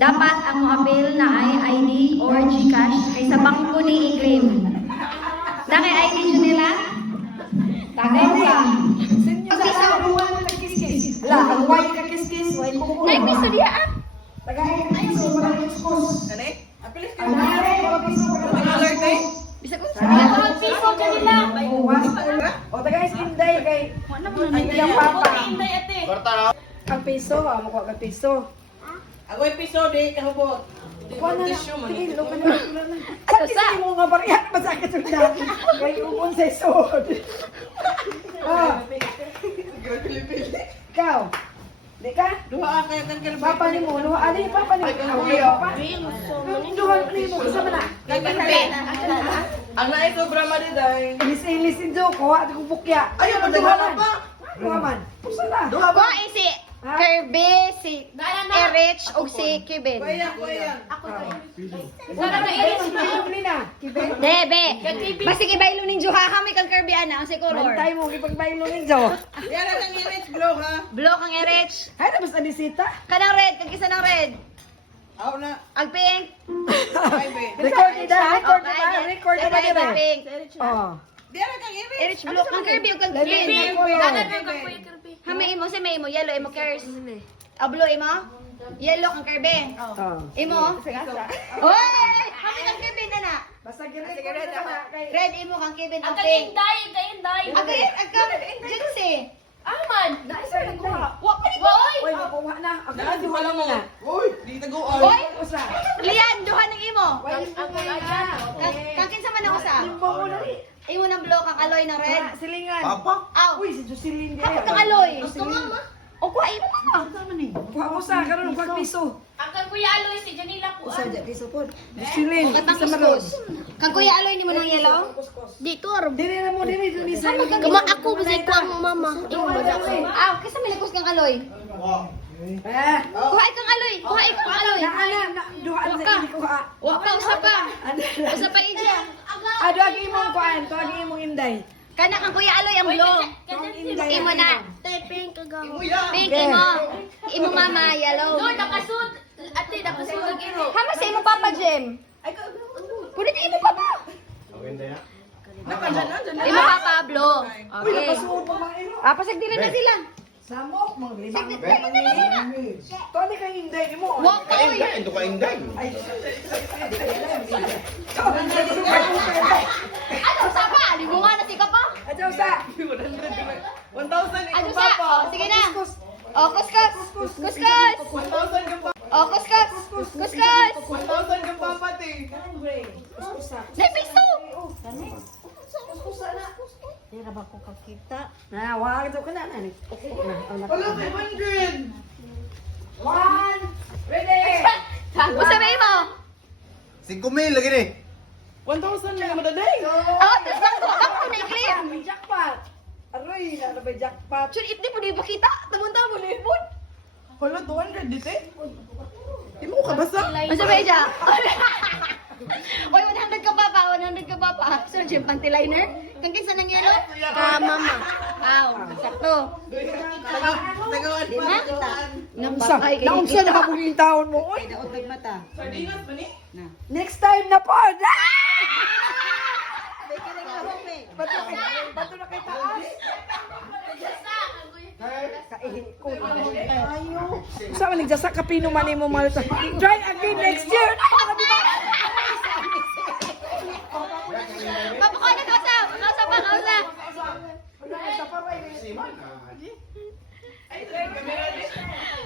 Dapat ang moabil na ay ID or GCash kay sa bangko ni i-claim. Na kay ID dyan nila? Tagay ka. Sa buwan na nagkiskis. Wala, ang white ka kiskis, white ko. Nay, piso diya ah. Tagay ka piso, walang kiskos. Kani? Apilis ka Ang na. nanay, walang piso, walang Alert eh. Bisa ko. Tagay Piso dyan nila. O tagay skinday kay ang iyang papa. Inday ate. Ang piso, mo ko ang piso. Ako episode kahubot. Kuha na Tissue man. tingin, lo ka na. Kasi mo nga bariyan, masakit yung dati. Kay umon sa isod. Ikaw, di ka? Duha kayo kan kalbo. Papa ni mo, luha, ali, papa ni mo. Papa? Duha ni mo, isa ba na? Ang naay sobra madiday. Lisin do ko, at ko bukya. Ayaw, madaghan pa. Duha man. Pusa na. Duha ba? Ko si Kirby, si Erich, o si Kevin. Kuya, kuya. Debe. Basta ibaylo ninyo ha, kami kang Kirby ana, ang si color. Bantay mo, ipagbaylo ninyo. Yan ang i-reach blow ha. Blue kang Erich. Hay, tapos anisita. Kanang red, kag isa ng red. Aw na. Ag pink. Ay be. Record na, record na, Okay, record na Red, ba pink. Oh. Diyan ang i-reach. Erich blue kang Kirby o kang Dali, green. dali. Hami imo, si may imo, yellow imo Kers. Blue imo. Yellow kang Kirby. Oh. Imo. Oy! Hami kang Kirby na na. Basta red na kay Red imo kang Kevin o Ang pink. kainday, kainday. Agam, Jinsi. Aman. Naisa rin ko. Wa pa ni Boy! Oy, makuha na. Ako na duha lang na. Uy, di taguan. Oy! Usa. Lian, duha ng imo. Wait, Kakin sa man ako sa. Limbo mo na rin. Imo ng blue kang aloy ng red. Silingan. Papa. Aw. Uy, si Jocelyn Hapon kang aloy. Gusto mo, ma? O kuha imo mama. Kuha ko sa karon ng piso. Ang kang Kuya Aloy, si Janila po. Usa di piso pod. Jocelyn, Katang basta maron. kuskus. Kang kuya aloy nimo ng yellow? Dito arb. Dili na mo dili dili sa. Kama ako basay ko ang mama. Aw, kisa milikos kang aloy. Eh. Kuha ikang aloy. Kuha ikang aloy. Na duha Wa na ka. ini kuha. Wa pa usa pa. Usa pa ija. Ado agi imong kuan, to agi imong inday. Kana kang kuya aloy ang blue. Imo na. Pink kagaw. Pink imo. Imo mama yellow. Lord, nakasud. Ate, nakasud ang iro. Hama sa imo papa Jem. Kunin imo papa. Imo papa blue. Uy, Okay. napasuod pa mga ino. Pasagdira na sila. Samok mga limang. Sagdira na sila. To ni kay inday mo. Wa pa oy. Ito ka inday. Ano sa pa? Limunga na si ka pa. Adyo sa. 1,000 Ano ikaw sa? papa. Sige na. Oh, kuskus. Kuskus. 1,000 kang papa. Oh, kuskus. Kuskus. 1,000 kang papa ti. Nay piso. Na, wa ka ka na ni. Wala 500. One. Ready. Usa ba imo? 5,000 lagi ni. 1,000 lang madaday. Oh, tas ako na i-clear. May jackpot. Aroy, na ba jackpot? Chun itli po di pakita. Tamo-tamo na ipon. Wala 200 dito eh. Di mo ka basta. Usa ba ija? Oy, 100 ka pa pa, 100 ka pa pa. So, Jim, panty liner? Kang kinsa ng yellow? Ka mama. Aw, sakto. Tagawan Di ba? Naunsa, naunsa na kabuling taon mo, oy. Sardinas ba ni? Next time na po. Bato na kay taas. Sa man nagsasa ka pino man imo mal. Try again next year. Papakuha na kausa. Kausa pa, kausa.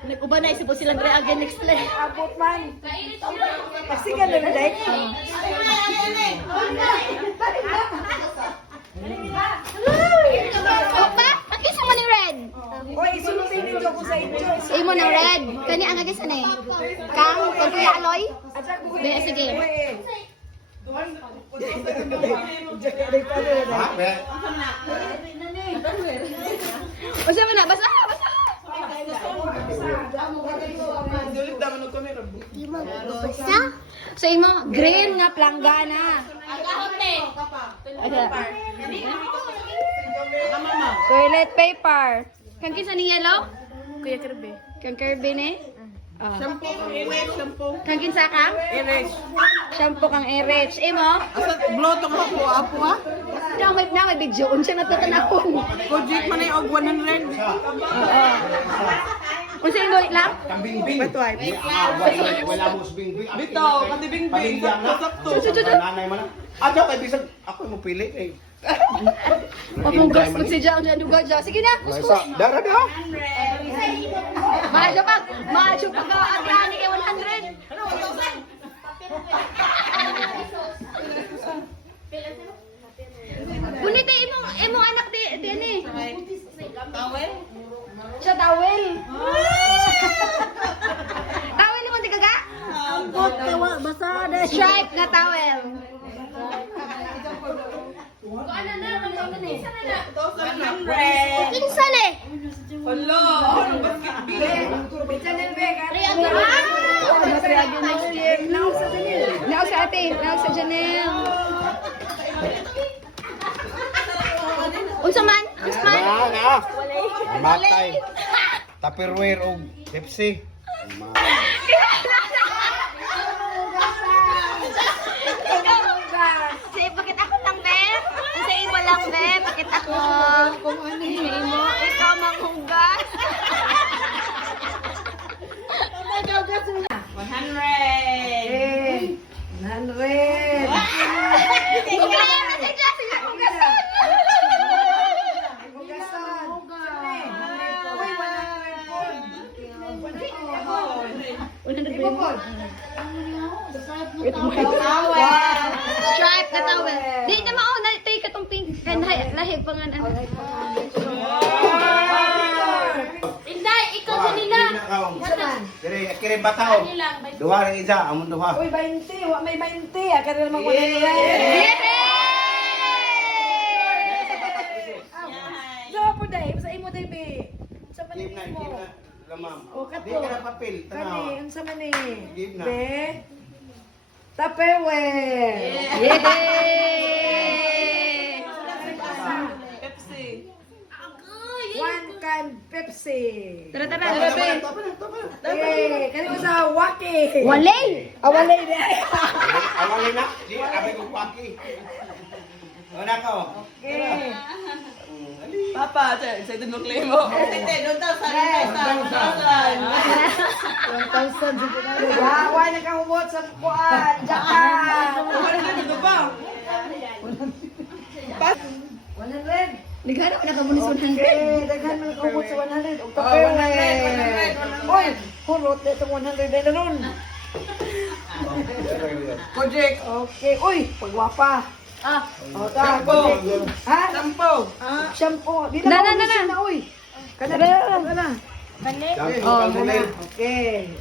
Nag-uba na isip silang re-again next play. Abot man. Kasi ka na rin. Opa, ang kisa mo ni Red? Oy, isunutin ninyo ko sa inyo. Imo ng Red. Kani ang agis ni. Kang, kang Kuya Aloy? Be, sige. Ha? Be? Basta mo na, basta, basta. Dulit daman ng kamera. So imo, green nga planggana. Agahote. Mama. Toilet paper. Kang kisa ni yellow? Kuya Kirby. Kang Kirby ni? Shampoo kang erech, shampoo. Kang kinsa kang? Erech. Shampoo kang erech. Imo? Asa blotong ako, apo ha? Na may video. Unsa na tatanahon? Project man ay og 100. Unsa imo lang? Kambing-bing. Wet wipe. Wala mo sa bing-bing. Bito, katibing-bing. Pamilya na. Sakto. Nanay mo na. Ato kay bisag ako mo pili eh. Pamugas pag si Jao dyan duga dyan. Sige na, kuskus. Dara da. Maadyo pa. Maadyo pa ka agrani kay 100. Bunite imong anak di ani. Towel? Siya tawel. Tawel mo di kaga? Ambot kawa basa dai. Stripe na tawel. Ano na, ano na ni? 100. Kinsa le? Hello, ano basket bill? Naog sa ate, naog sa Janelle. Unsa man? Unsa man? Na. Matay. Tupperware og Pepsi. Say, bakit ako lang, be? Sa iba lang, be? Bakit ako? Kung ano mo, ikaw manghugas. 100. 100. Sige, sige, hugasan. Stripe na towel. Di na mao na tay katong pink. Kan lahib pa nga ano. Inday, ikaw Janila. Dire kire bataw. Duha ring isa, amon duha. Uy, 20. Wa may 20. Akala naman ko So, po dai, sa imo dai be. Sa Give na, manis mo. give na. Lamam. O, kato. Di ka na papel, Kani, tanaw. unsa man ni? Give na. Be. Tupperware. Yay! Pepsi. One can Pepsi. Tara, tara, be. Eh, kani mo sa Waki. Walay! Awalay dai. Awalin na. Di abi ko paki. Una ko. Okay. Papa, excited mo claim mo. Tete, doon daw sa 1,000 siguro. Wa na ka humot sa kuan. Japan. 100. Ligara ka na kamunis 100. Okay, daghan man ka humot sa 100. Og Tupperware. Oy, hulot na itong 100 na nun. Project. Okay, uy, pagwapa. O, ta, Shampoo. Ha? Shampoo. Shampoo. Di Na, na, na, na. na, uy. Kana na. Shampoo kang mulay. Okay.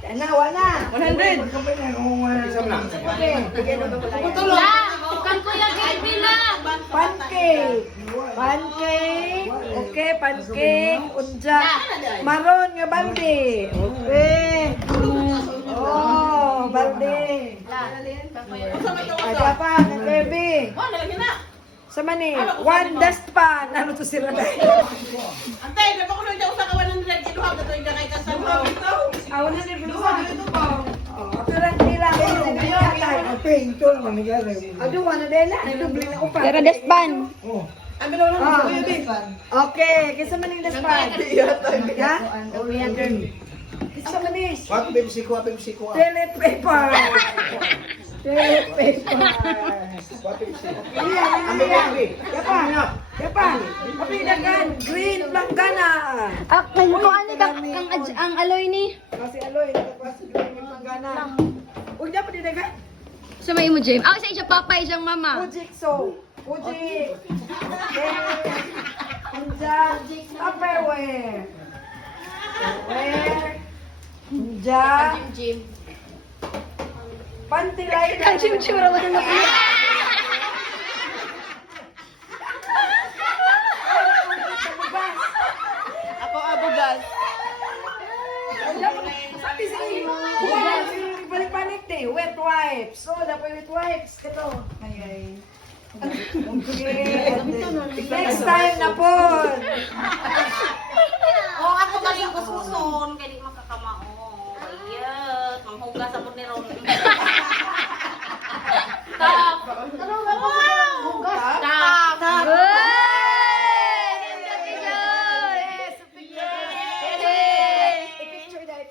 Yan na, wala. 100. Isam na. Okay. La, kan Kuya Gaby lang. Pancake. Pancake. Okay, pancake. Unja. Maron nga balde. Okay. Oh, balde. Ada pa, baby. Oh, nalagyan na. Sa mani, one dustpan. Ano to sila dahil? Antay, dapat ko nung sa ka 100. Iluhaw na ito yung kay kasama. Awan na ni Bruno. Oh, pero nila ko yung biyatay. Ito naman nangyari. Ado, ano din na? Nagdubli na upa. Tara, despan. Ang bilaw lang Ah. sa kuya, babe. Okay, kisa maning dustpan. Ha? Kisa manis. What Pepsi ko, Pepsi ko. Toilet paper. Toilet paper. What Pepsi. Iya, iya. Yapa. Yapa. Tapi dagan green langgana. Ah, may mo ano ang aloy ni. Kasi aloy, tapos green langgana. Uy, dapat didagan. Sa may mo, James. Ah, sa isang papa, isang mama. Ujik so. Ujik. Unja. Tupperware. Tupperware. Unja. Jim. Panty liner. Ang chim-chim raw na Ako abugas. Sabi sa iyo. Balik-balik te. Wet wipes. So, dapat wet wipes. Ito. Ay. Okay. Next time na po. Oh, ako galing ko susun, kaya di makakamao. I-picture dahil.